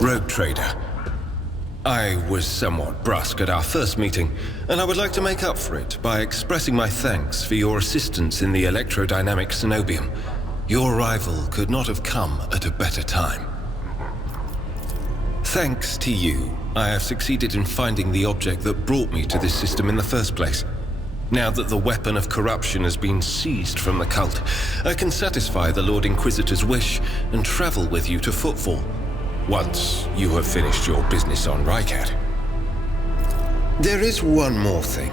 Rogue Trader. I was somewhat brusque at our first meeting, and I would like to make up for it by expressing my thanks for your assistance in the electrodynamic Cenobium. Your arrival could not have come at a better time. Thanks to you, I have succeeded in finding the object that brought me to this system in the first place. Now that the weapon of corruption has been seized from the cult, I can satisfy the Lord Inquisitor's wish and travel with you to Footfall, once you have finished your business on Rycat. There is one more thing.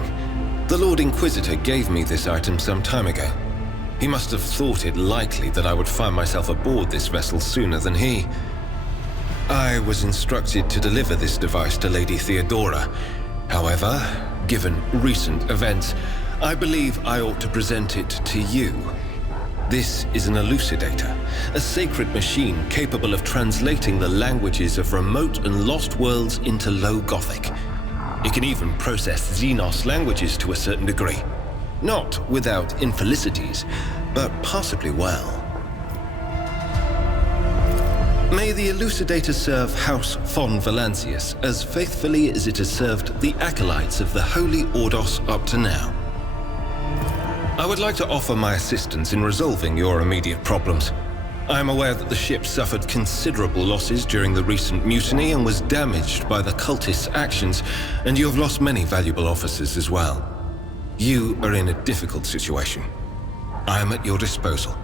The Lord Inquisitor gave me this item some time ago. He must have thought it likely that I would find myself aboard this vessel sooner than he. I was instructed to deliver this device to Lady Theodora. However, given recent events, I believe I ought to present it to you. This is an elucidator, a sacred machine capable of translating the languages of remote and lost worlds into Low Gothic. It can even process Xenos languages to a certain degree. Not without infelicities, but possibly well. May the elucidator serve House von Valancius as faithfully as it has served the acolytes of the Holy Ordos up to now. I would like to offer my assistance in resolving your immediate problems. I am aware that the ship suffered considerable losses during the recent mutiny and was damaged by the cultists' actions, and you have lost many valuable officers as well. You are in a difficult situation. I am at your disposal.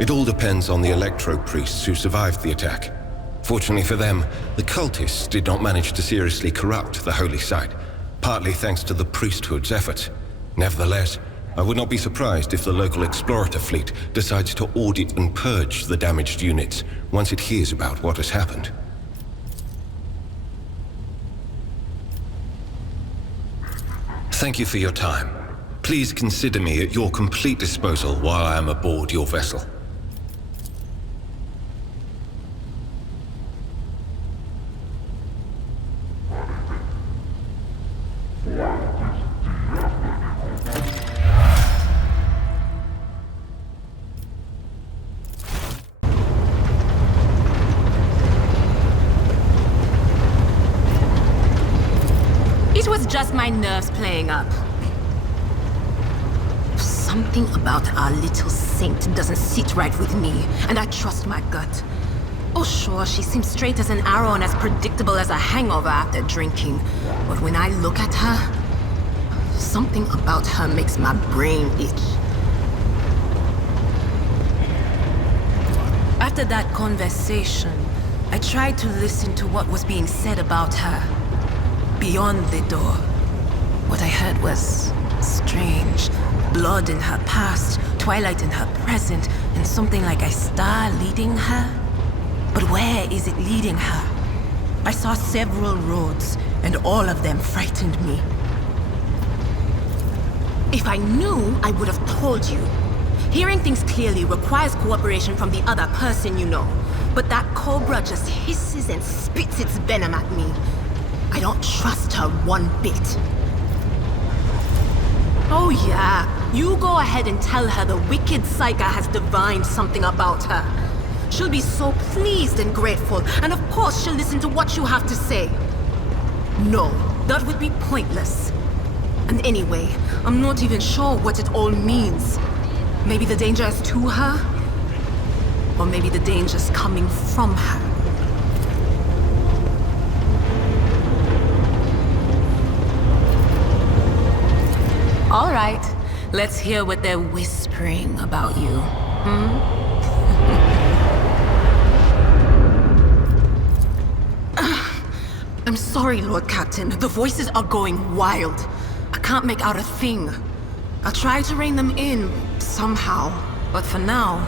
It all depends on the electro-priests who survived the attack. Fortunately for them, the cultists did not manage to seriously corrupt the holy site, partly thanks to the priesthood's efforts. Nevertheless, I would not be surprised if the local explorator fleet decides to audit and purge the damaged units once it hears about what has happened. Thank you for your time. Please consider me at your complete disposal while I am aboard your vessel. Just my nerves playing up. Something about our little saint doesn't sit right with me, and I trust my gut. Oh sure, she seems straight as an arrow and as predictable as a hangover after drinking. But when I look at her, something about her makes my brain itch. After that conversation, I tried to listen to what was being said about her. Beyond the door, what I heard was strange. Blood in her past, twilight in her present, and something like a star leading her. But where is it leading her? I saw several roads, and all of them frightened me. If I knew, I would have told you. Hearing things clearly requires cooperation from the other person, you know. But that cobra just hisses and spits its venom at me. I don't trust her one bit. Oh yeah, you go ahead and tell her the wicked Psyker has divined something about her. She'll be so pleased and grateful, and of course she'll listen to what you have to say. No, that would be pointless. And anyway, I'm not even sure what it all means. Maybe the danger is to her, or maybe the danger's coming from her. All right, let's hear what they're whispering about you, I'm sorry, Lord Captain. The voices are going wild. I can't make out a thing. I'll try to rein them in, somehow. But for now...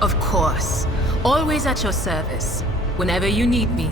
Of course. Always at your service. Whenever you need me.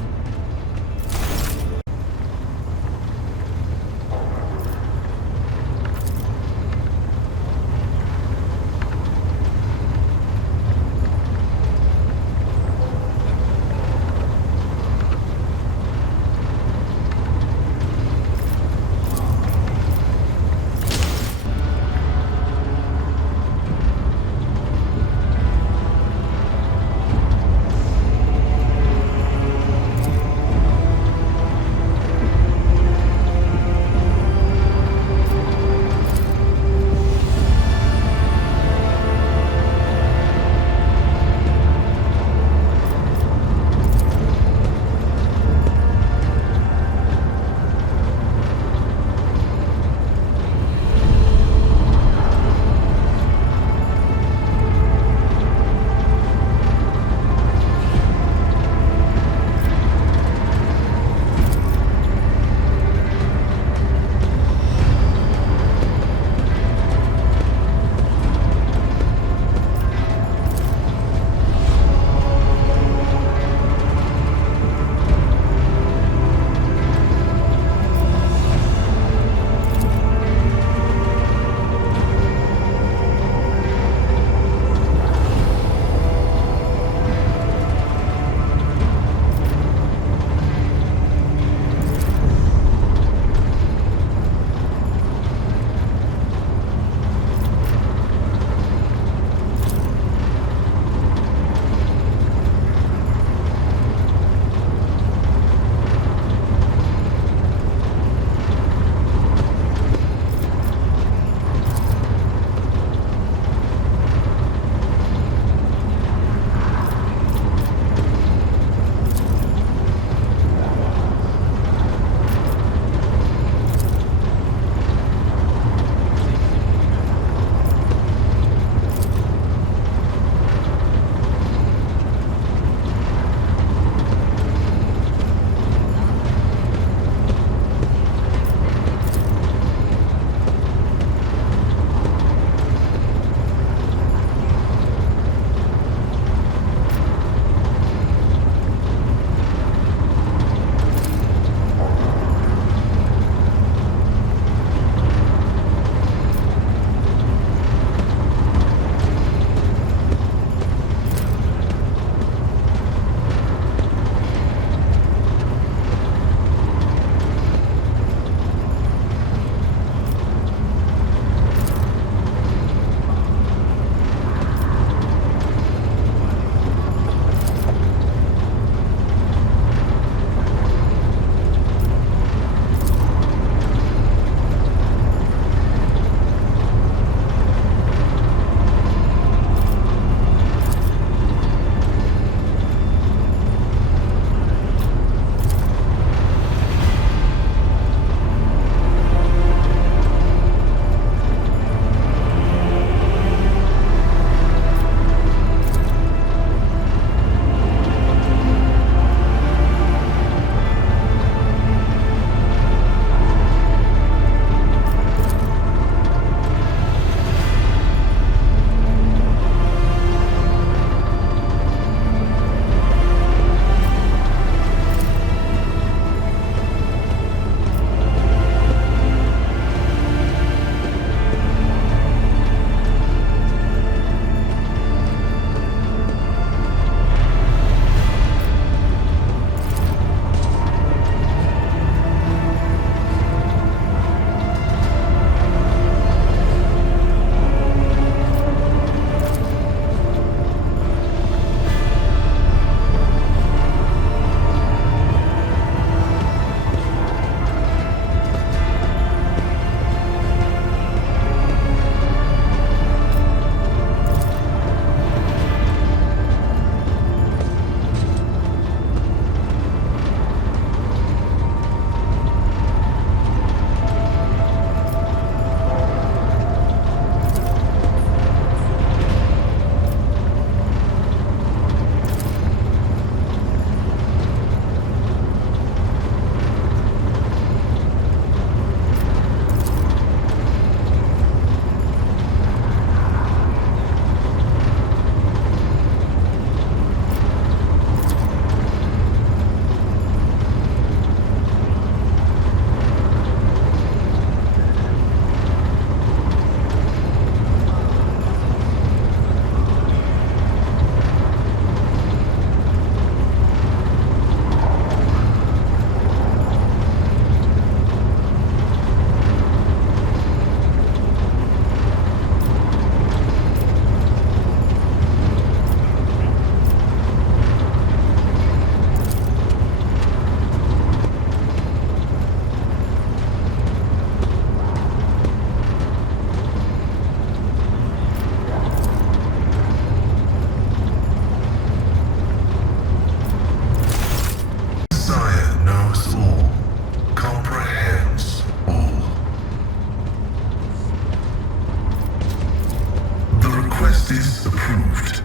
proved.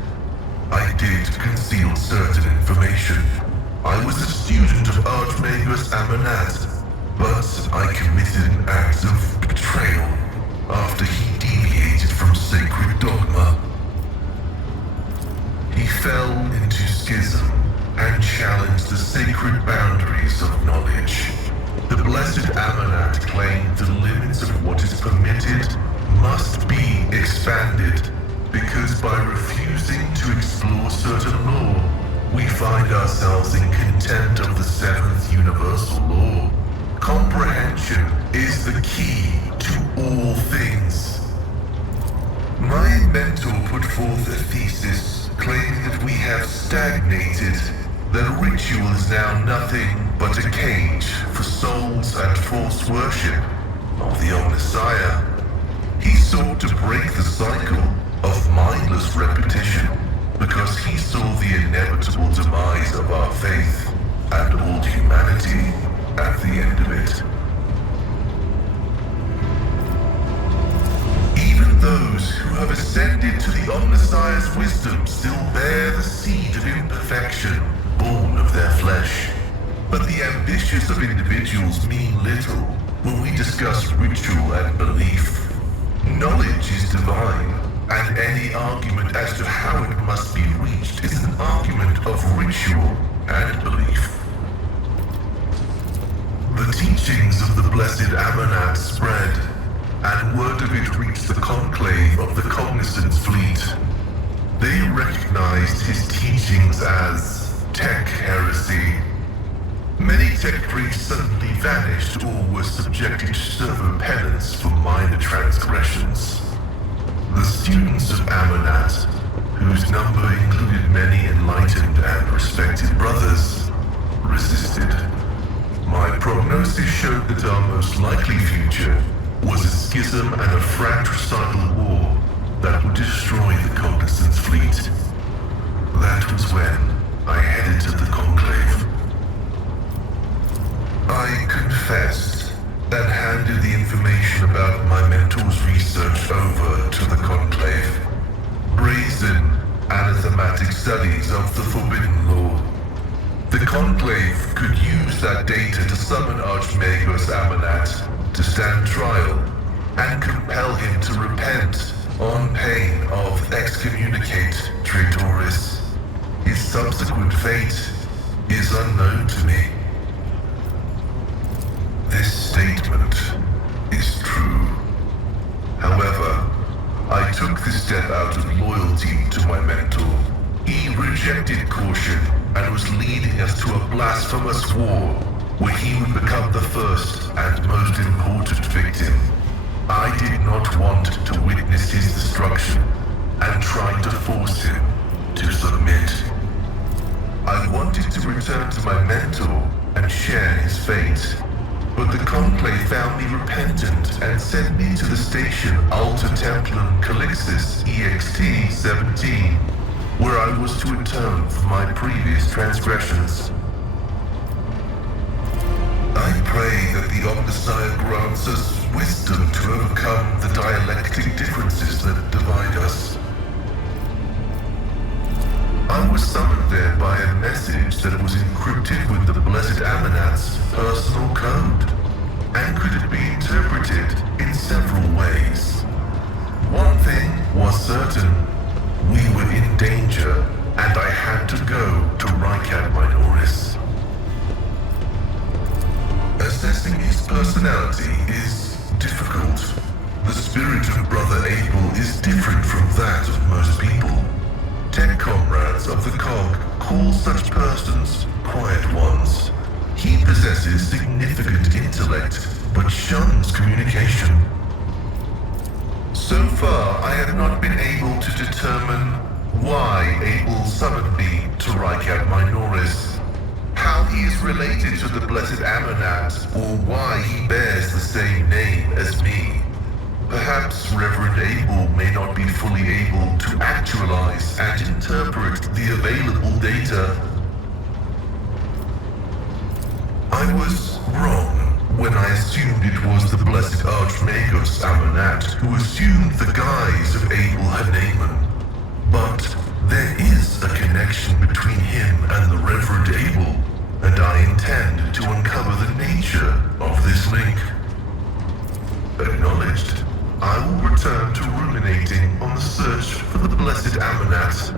I did conceal certain information. I was a student of Archmagus Amanat, but I committed an act of betrayal after he deviated from sacred dogma. He fell into schism and challenged the sacred boundaries of knowledge. The Blessed Amanat claimed the limits of what is permitted must be expanded, because by refusing to explore certain law, we find ourselves in contempt of the seventh universal law. Comprehension is the key to all things. My mentor put forth a thesis claiming that we have stagnated, that ritual is now nothing but a cage for souls and false worship of the Omnissiah. He sought to break the cycle of mindless repetition because he saw the inevitable demise of our faith and all humanity at the end of it. Even those who have ascended to the Omnissiah's wisdom still bear the seed of imperfection born of their flesh. But the ambitions of individuals mean little when we discuss ritual and belief. Knowledge is divine, and any argument as to how it must be reached is an argument of ritual and belief. The teachings of the Blessed Amanat spread, and word of it reached the conclave of the Cognizance fleet. They recognized his teachings as tech heresy. Many tech priests suddenly vanished or were subjected to server penance for minor transgressions. The students of Amanat, whose number included many enlightened and respected brothers, resisted. My prognosis showed that our most likely future was a schism and a fratricidal war that would destroy the Cognizance fleet. That was when I headed to the conclave. I confessed and handed the information about my mentor's research over to the conclave. Brazen, anathematic studies of the Forbidden Law. The conclave could use that data to summon Archmagus Amanat to stand trial and compel him to repent on pain of excommunicate Trader-06. His subsequent fate is unknown to me. This statement is true. However, I took this step out of loyalty to my mentor. He rejected caution and was leading us to a blasphemous war where he would become the first and most important victim. I did not want to witness his destruction and tried to force him to submit. I wanted to return to my mentor and share his fate. But the conclave found me repentant and sent me to the station Alta Templum Calixis EXT-17, where I was to atone for my previous transgressions. I pray that the Omnissiah grants us wisdom to overcome the dialectic differences that divide us. I was summoned there by a message that was encrypted with the Blessed Amanat's personal code, and could it be interpreted in several ways. One thing was certain: we were in danger, and I had to go to Rykat Minoris. Assessing his personality is difficult. The spirit of Brother Abel is different from that of most people. Tech comrades of the COG call such persons quiet ones. He possesses significant intellect, but shuns communication. So far, I have not been able to determine why Abel summoned me to Rykat Minoris, how he is related to the Blessed Amanat, or why he bears the same name as me. Perhaps Reverend Abel may not be fully able to actualize and interpret the available data. I was wrong when I assumed it was the Blessed Archmagus Amanat who assumed the guise of Abel Haneman. But and the Reverend Abel, and I intend to uncover the nature of this link. Acknowledged. I will return to ruminating on the search for the blessed Amanat.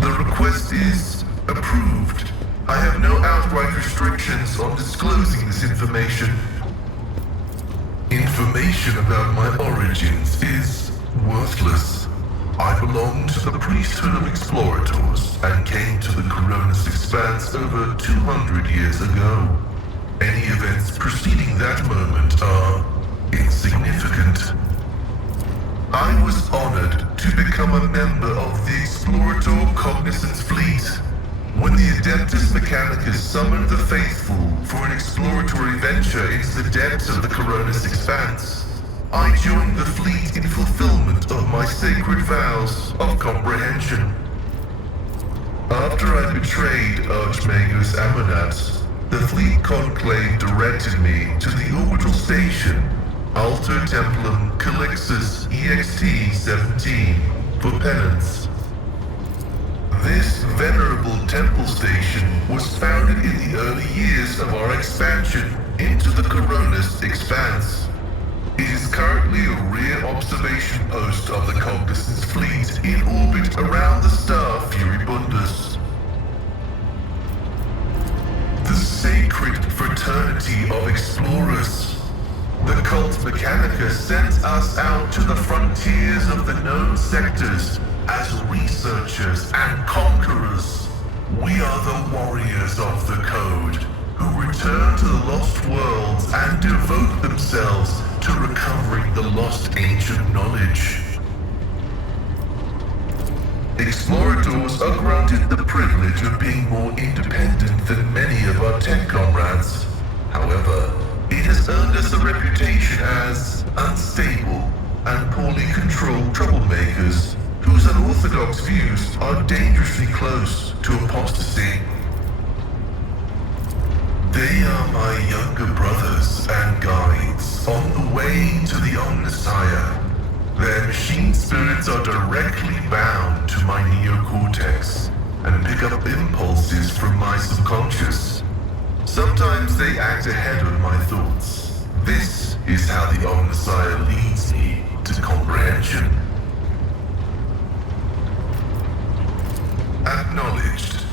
The request is approved. I have no outright restrictions on disclosing this information. Information about my origins is worthless. I belong to the priesthood of explorators and came to the Koronus Expanse over 200 years ago. Any events preceding that moment are insignificant. I was honored to become a member of the Explorator Cognizance Fleet. When the Adeptus Mechanicus summoned the faithful for an exploratory venture into the depths of the Koronus Expanse, I joined the fleet in fulfillment of my sacred vows of comprehension. After I betrayed Archmagus Amanat, the fleet conclave directed me to the orbital station, Alter Templum Calixus EXT-17, for penance. This venerable temple station was founded in the early years of our expansion into the Koronus Expanse. It is currently a rear observation post of the Cognizance Fleet in orbit around the star Furibundus. The sacred fraternity of explorers. The Cult Mechanica sent us out to the frontiers of the known sectors as researchers and conquerors. We are the warriors of the Code, who return to the lost worlds and devote themselves to recovering the lost ancient knowledge. Explorators are granted the privilege of being more independent than many of our tech comrades. However, it has earned us a reputation as unstable and poorly controlled troublemakers whose unorthodox views are dangerously close to apostasy. They are my younger brothers and guides on the way to the Omnissiah. Their machine spirits are directly bound to my neocortex and pick up impulses from my subconscious. Sometimes they act ahead of my thoughts. This is how the Omnissiah leads me to comprehension. Acknowledged.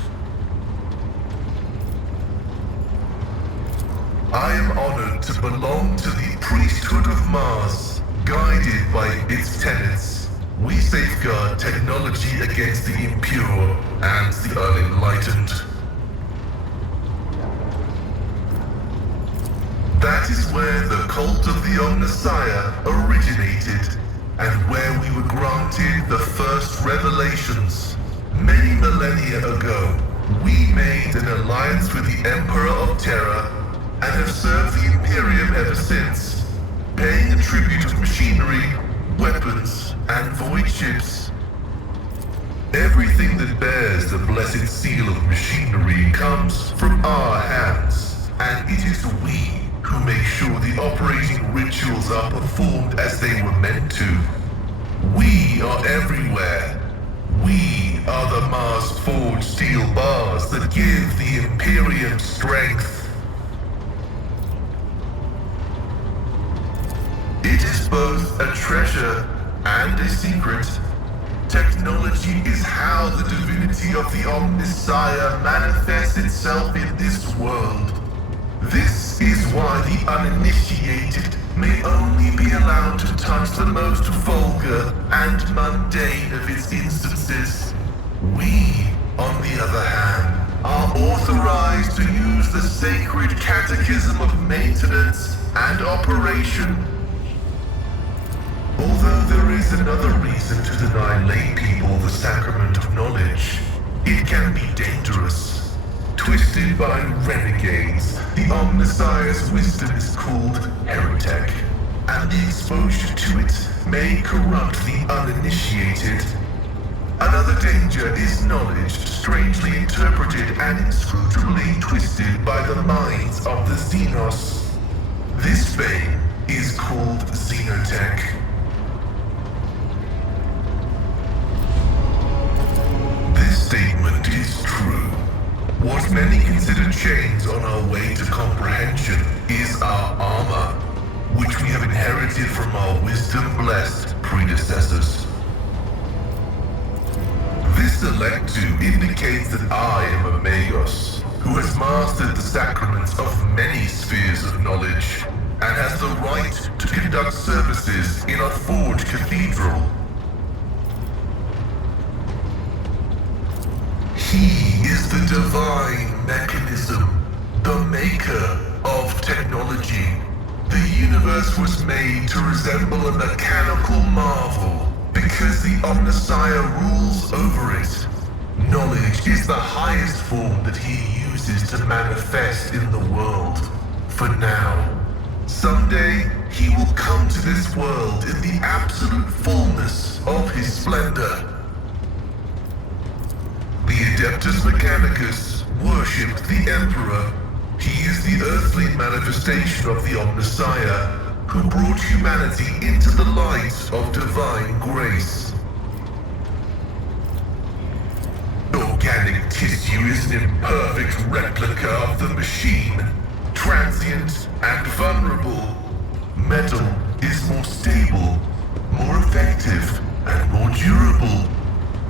I am honored to belong to the priesthood of Mars, guided by its tenets. We safeguard technology against the impure and the unenlightened. That is where the cult of the Omnissiah originated, and where we were granted the first revelations. Many millennia ago, we made an alliance with the Emperor of Terra, and have served the Imperium ever since, paying a tribute of machinery, weapons, and void ships. Everything that bears the blessed seal of machinery comes from our hands, and it is we who make sure the operating rituals are performed as they were meant to. We are everywhere. We are the Mars-forged steel bars that give the Imperium strength. It is both a treasure and a secret. Technology is how the divinity of the Omnissiah manifests itself in this world. This is why the uninitiated may only be allowed to touch the most vulgar and mundane of its instances. We, on the other hand, are authorized to use the sacred catechism of maintenance and operation. Although there is another reason to deny lay people the sacrament of knowledge, it can be dangerous. Twisted by renegades, the Omnissiah's wisdom is called heretic, and the exposure to it may corrupt the uninitiated. Another danger is knowledge strangely interpreted and inscrutably twisted by the minds of the Xenos. This vein is called xenotech. the chains on our way to comprehension is our armor, which we have inherited from our wisdom-blessed predecessors. This Electu indicates that I am a Magos, who has mastered the sacraments of many spheres of knowledge, and has the right to conduct services in a forged cathedral. He is the divine mechanism, the maker of technology. The universe was made to resemble a mechanical marvel because the Omnissiah rules over it. Knowledge is the highest form that he uses to manifest in the world. For now. Someday, he will come to this world in the absolute fullness of his splendor. The Adeptus Mechanicus worship the Emperor. He is the earthly manifestation of the Omnissiah, who brought humanity into the light of divine grace. Organic tissue is an imperfect replica of the machine, transient and vulnerable. Metal is more stable, more effective, and more durable.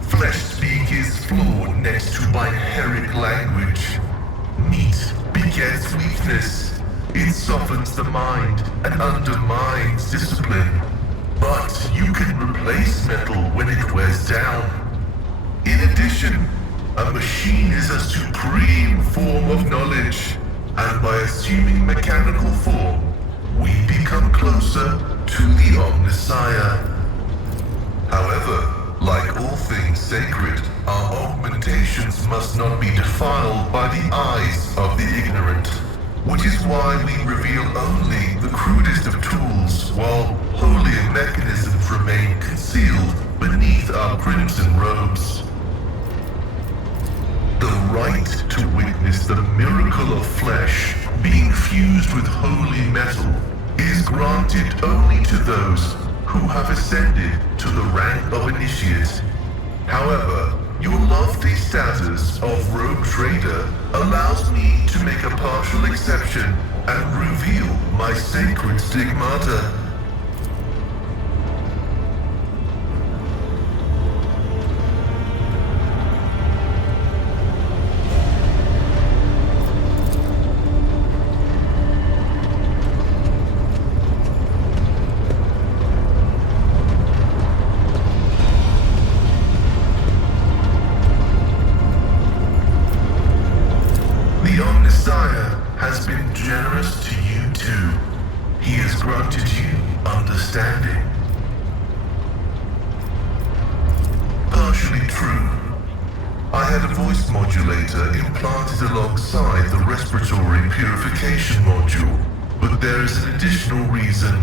Flesh speak is flawed next to binaric language. Meat begets weakness. It softens the mind and undermines discipline. But you can replace metal when it wears down. In addition, a machine is a supreme form of knowledge, and by assuming mechanical form, we become closer to the Omnissiah. However, like all things sacred, our augmentations must not be defiled by the eyes of the ignorant, which is why we reveal only the crudest of tools, while holier mechanisms remain concealed beneath our crimson robes. The right to witness the miracle of flesh being fused with holy metal is granted only to those who have ascended to the rank of initiate. However, your lofty status of rogue trader allows me to make a partial exception and reveal my sacred stigmata. Alongside the respiratory purification module, but there is an additional reason.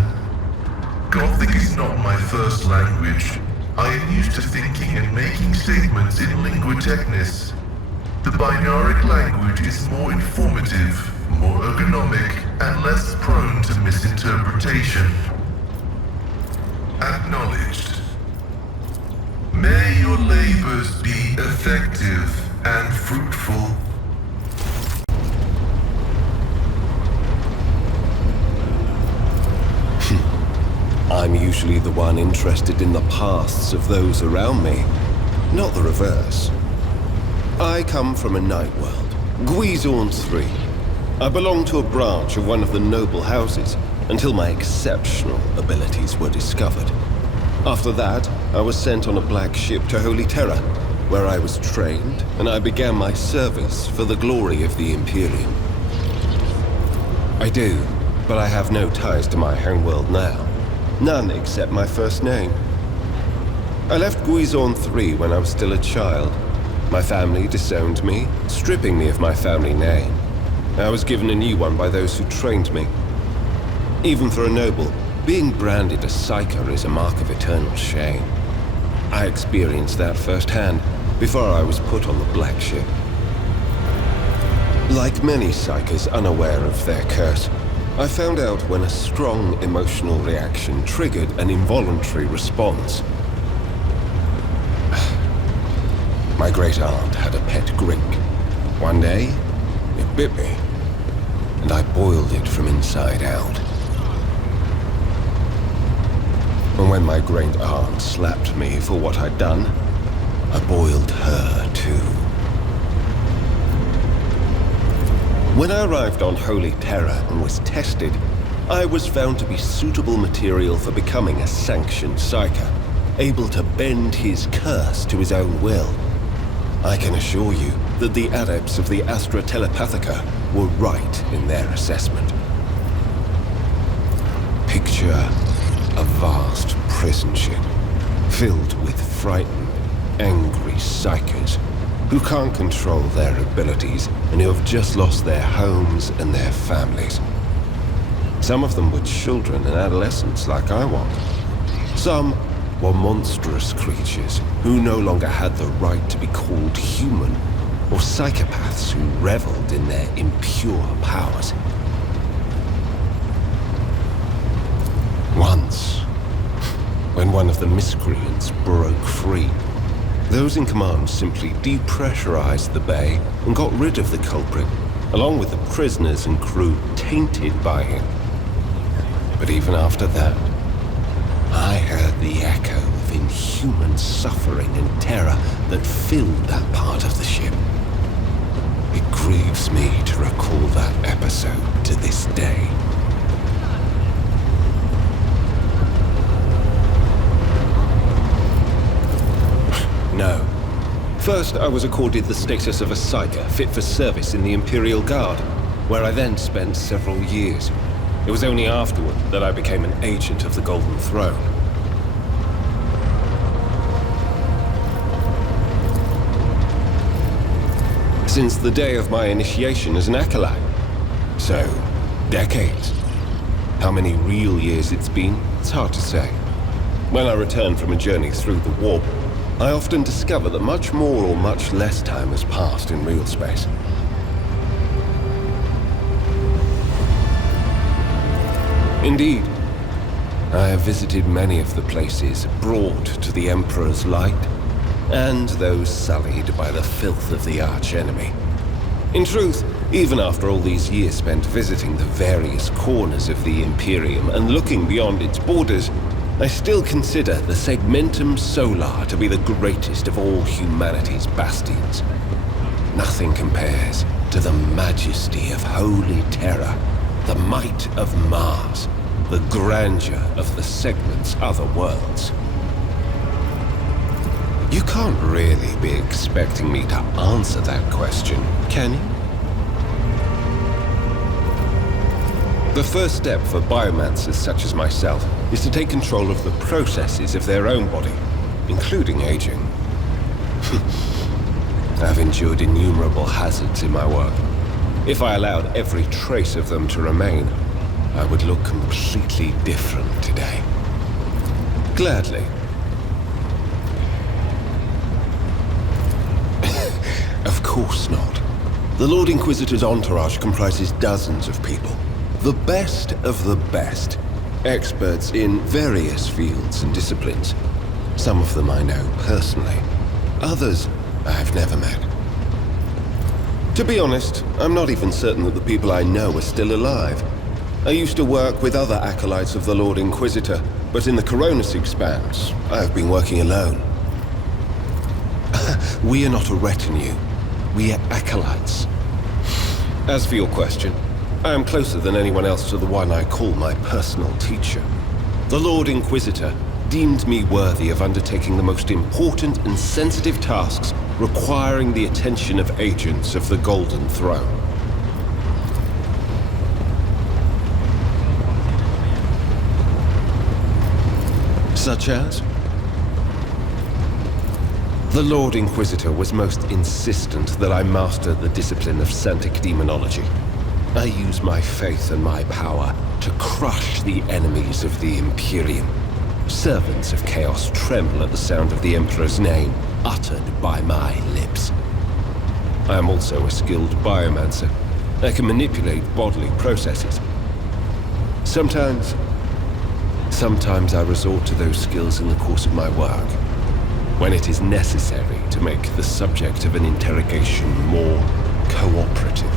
Gothic is not my first language. I am used to thinking and making statements in lingua technis. The binaric language is more informative, more ergonomic, and less prone to misinterpretation. Acknowledged. May your labors be effective and fruitful. I'm usually the one interested in the pasts of those around me, not the reverse. I come from a night world, Guizorn 3. I belong to a branch of one of the noble houses until my exceptional abilities were discovered. After that, I was sent on a black ship to Holy Terra, where I was trained and I began my service for the glory of the Imperium. I do, but I have no ties to my homeworld now. None except my first name. I left Guizorn 3 when I was still a child. My family disowned me, stripping me of my family name. I was given a new one by those who trained me. Even for a noble, being branded a psyker is a mark of eternal shame. I experienced that firsthand before I was put on the black ship. Like many psykers unaware of their curse, I found out when a strong emotional reaction triggered an involuntary response. My great aunt had a pet grink. One day, it bit me, and I boiled it from inside out. And when my great aunt slapped me for what I'd done, I boiled her too. When I arrived on Holy Terra and was tested, I was found to be suitable material for becoming a sanctioned psyker, able to bend his curse to his own will. I can assure you that the adepts of the Astra Telepathica were right in their assessment. Picture a vast prison ship filled with frightened, angry psychers who can't control their abilities and who have just lost their homes and their families. Some of them were children and adolescents like I was. Some were monstrous creatures who no longer had the right to be called human, or psychopaths who reveled in their impure powers. Once, when one of the miscreants broke free, those in command simply depressurized the bay and got rid of the culprit, along with the prisoners and crew tainted by him. But even after that, I heard the echo of inhuman suffering and terror that filled that part of the ship. It grieves me to recall that episode to this day. No. First, I was accorded the status of a psyker fit for service in the Imperial Guard, where I then spent several years. It was only afterward that I became an agent of the Golden Throne. Since the day of my initiation as an acolyte. So, decades. How many real years it's been, it's hard to say. When I return from a journey through the warp, I often discover that much more or much less time has passed in real space. Indeed, I have visited many of the places brought to the Emperor's light, and those sullied by the filth of the arch-enemy. In truth, even after all these years spent visiting the various corners of the Imperium and looking beyond its borders, I still consider the Segmentum Solar to be the greatest of all humanity's bastions. Nothing compares to the majesty of Holy Terra, the might of Mars, the grandeur of the segment's other worlds. You can't really be expecting me to answer that question, can you? The first step for biomancers such as myself is to take control of the processes of their own body, including aging. I've endured innumerable hazards in my work. If I allowed every trace of them to remain, I would look completely different today. Gladly. Of course not. The Lord Inquisitor's entourage comprises dozens of people. The best of the best. Experts in various fields and disciplines. Some of them I know personally. Others I've never met. To be honest, I'm not even certain that the people I know are still alive. I used to work with other acolytes of the Lord Inquisitor, but in the Koronus Expanse, I've been working alone. We are not a retinue. We are acolytes. As for your question, I am closer than anyone else to the one I call my personal teacher. The Lord Inquisitor deemed me worthy of undertaking the most important and sensitive tasks requiring the attention of agents of the Golden Throne. Such as? The Lord Inquisitor was most insistent that I master the discipline of Santic Demonology. I use my faith and my power to crush the enemies of the Imperium. Servants of Chaos tremble at the sound of the Emperor's name, uttered by my lips. I am also a skilled biomancer. I can manipulate bodily processes. Sometimes I resort to those skills in the course of my work, when it is necessary to make the subject of an interrogation more cooperative.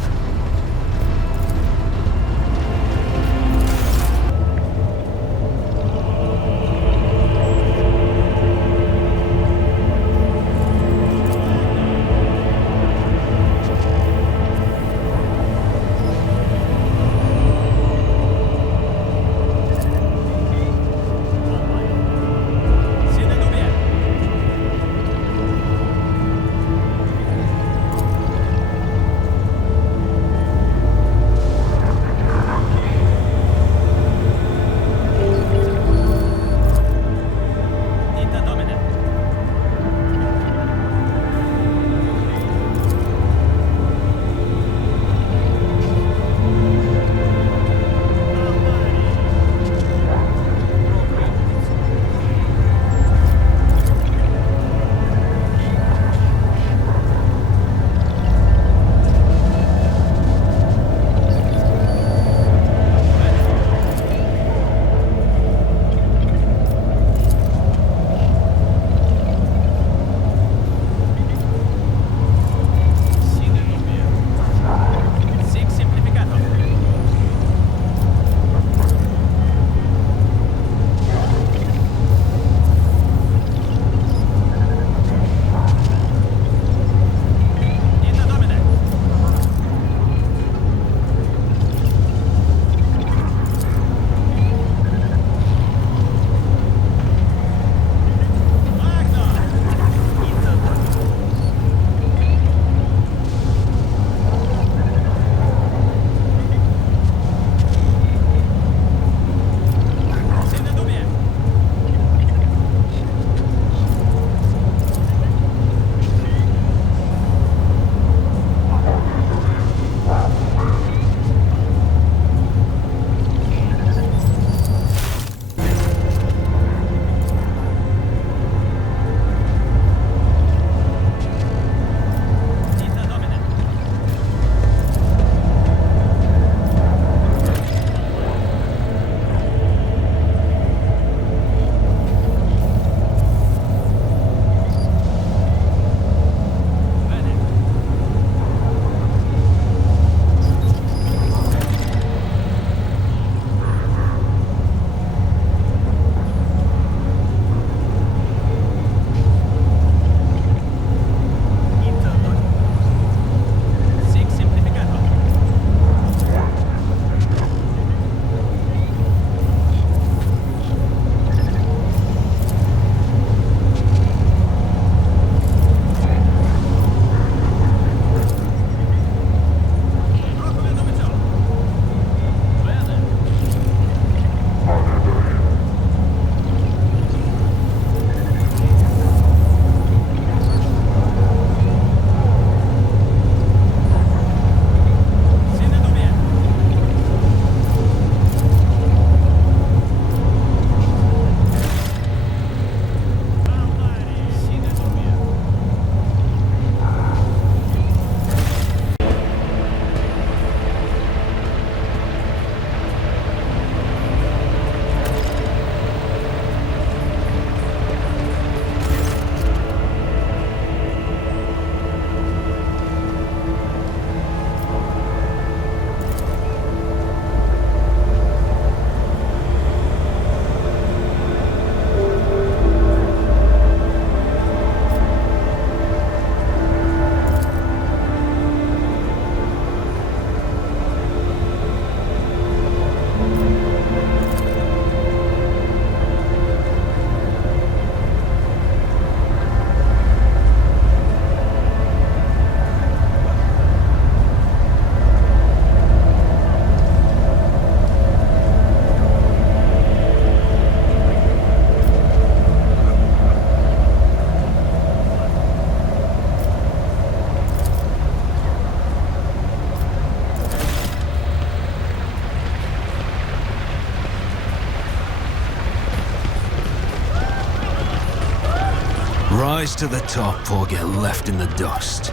Rise to the top or get left in the dust.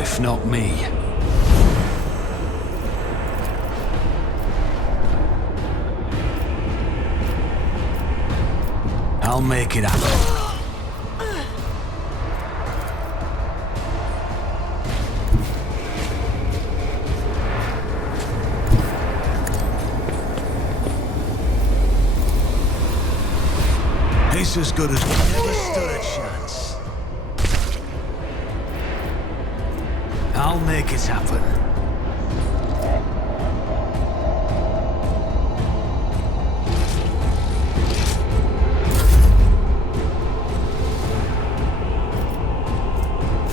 If not me. I'll make it happen. He's as good as never stood a chance. I'll make it happen.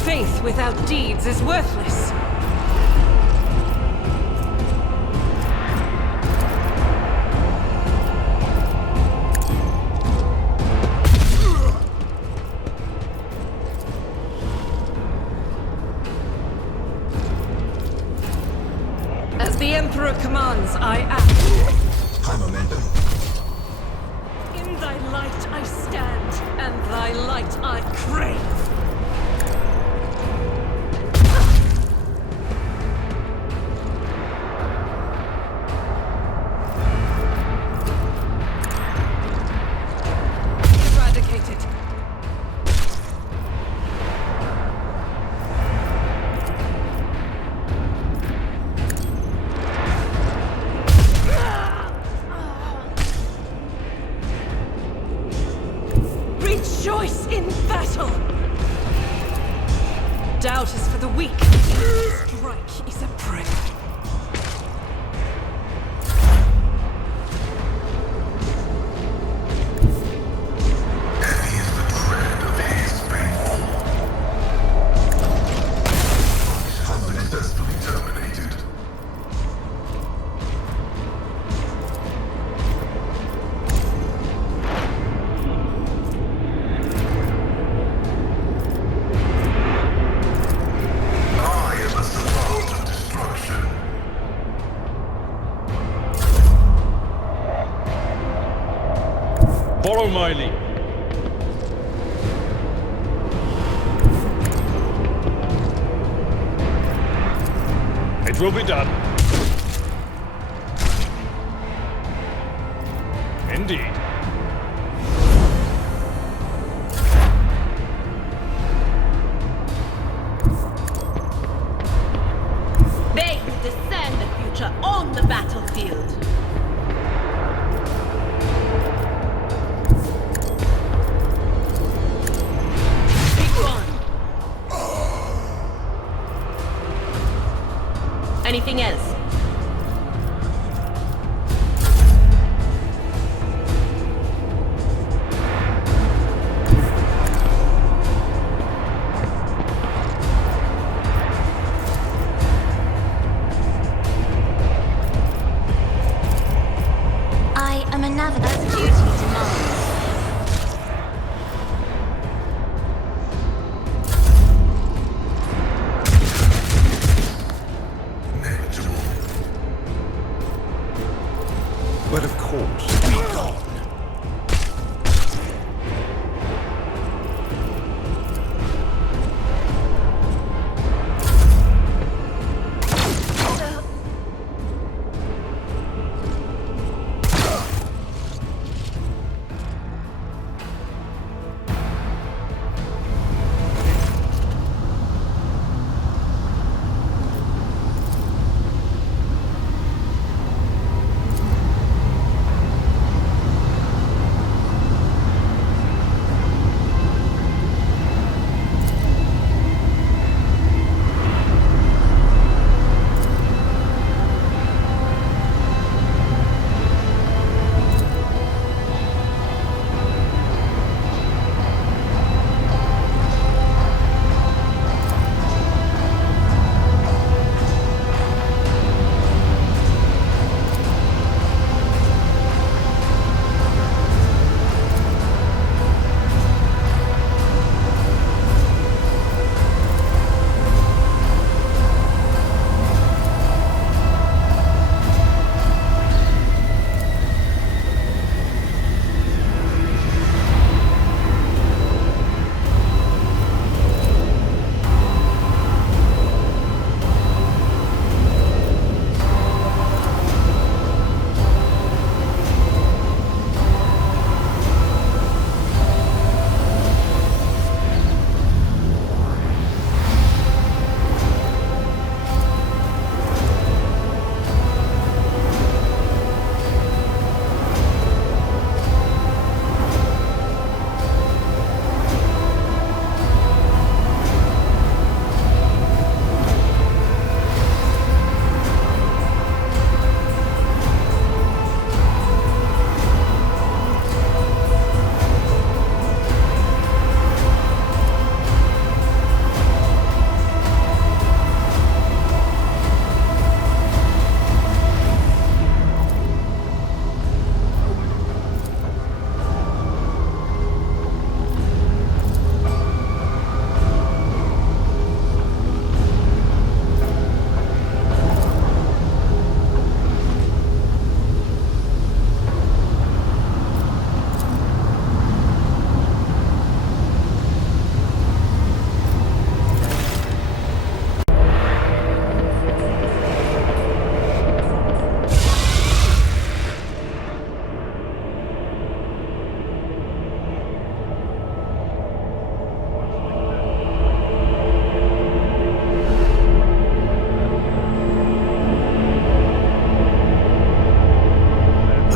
Faith without deeds is worthless. light I stand, and thy light I crave. Eradicated. Rejoice in battle! Doubt is for the weak. Strike is a prayer. Heavy is the tread of his faithful. Unsuccessfully terminated. I am a savant of destruction. Follow my lead. It will be done. Indeed. They who discern the future own the battlefield. Be gone. Anything else?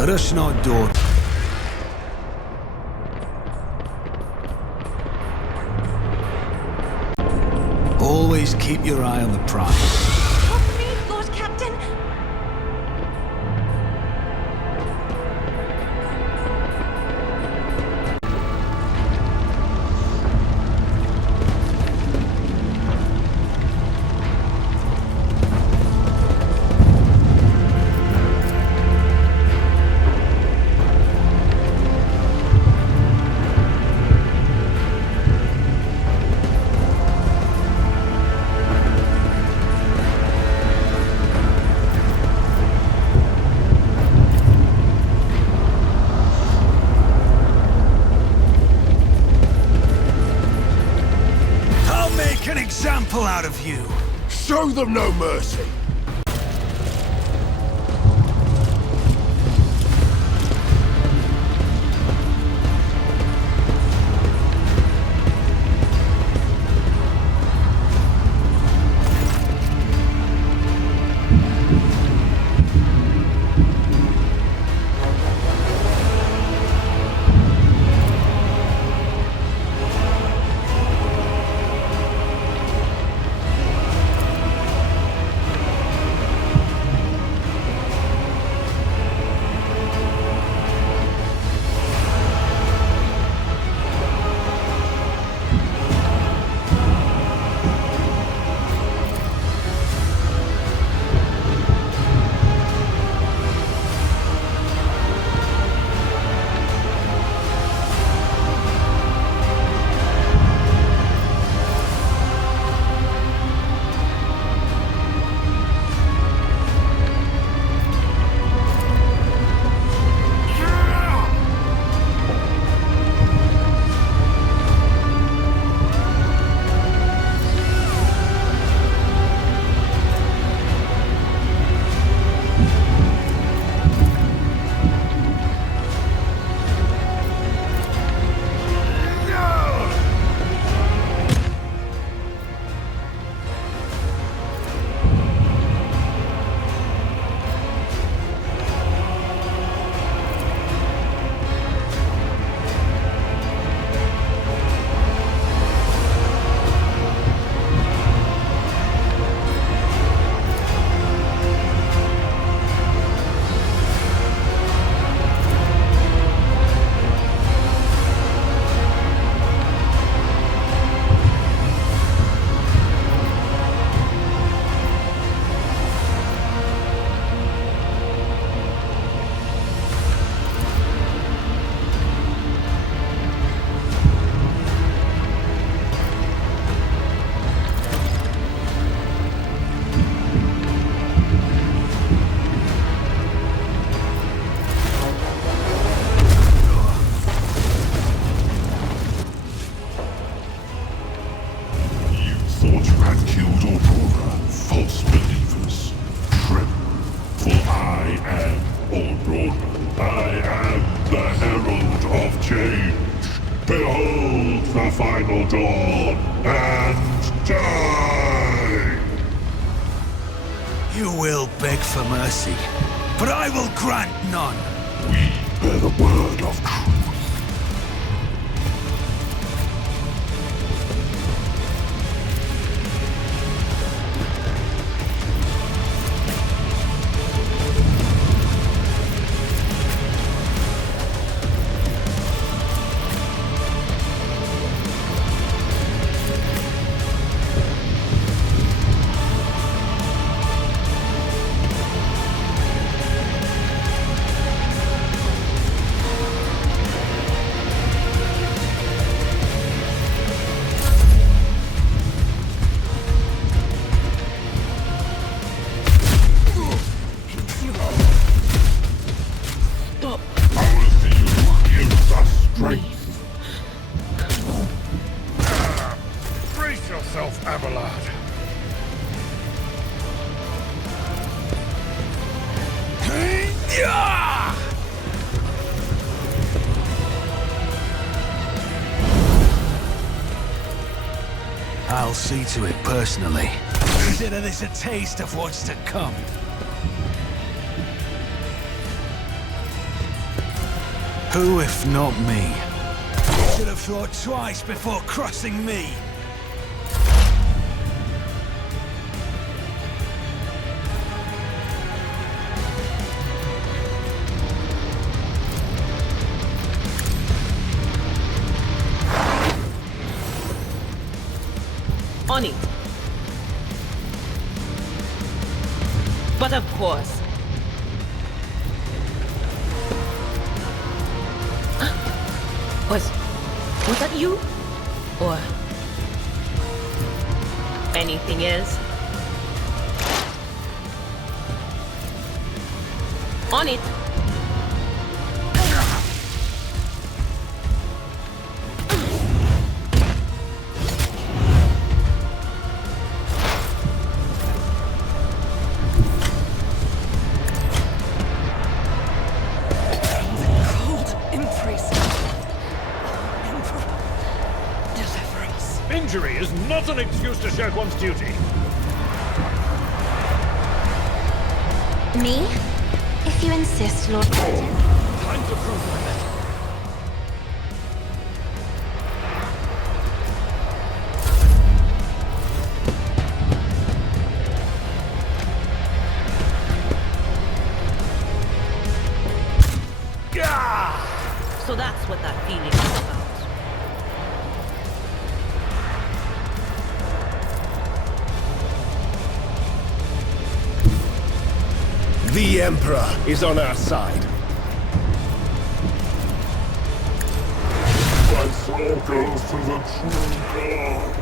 Let us not do. Always keep your eye on the prize. Help me, Lord Captain! An example out of you. Show them no mercy! Behold the final dawn, and die! You will beg for mercy, but I will grant none. We bear the word of truth. I'll see to it personally. Consider this a taste of what's to come. Who if not me? You should have thought twice before crossing me. On it. But of course. Was that you? Or anything else? On it. Injury is not an excuse to shirk one's duty. Me? If you insist, Lord Warden. Time to prove my mettle. So that's what that feeling is about. The Emperor is on our side. My soul goes to the true gods.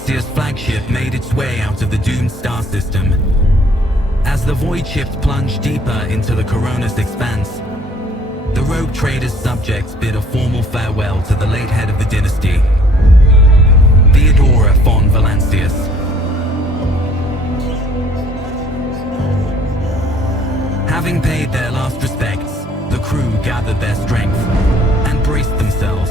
Valancia's flagship made its way out of the doomed star system. As the void ships plunged deeper into the Koronus Expanse, the rogue trader's subjects bid a formal farewell to the late head of the dynasty, Theodora von Valancius. Having paid their last respects, the crew gathered their strength and braced themselves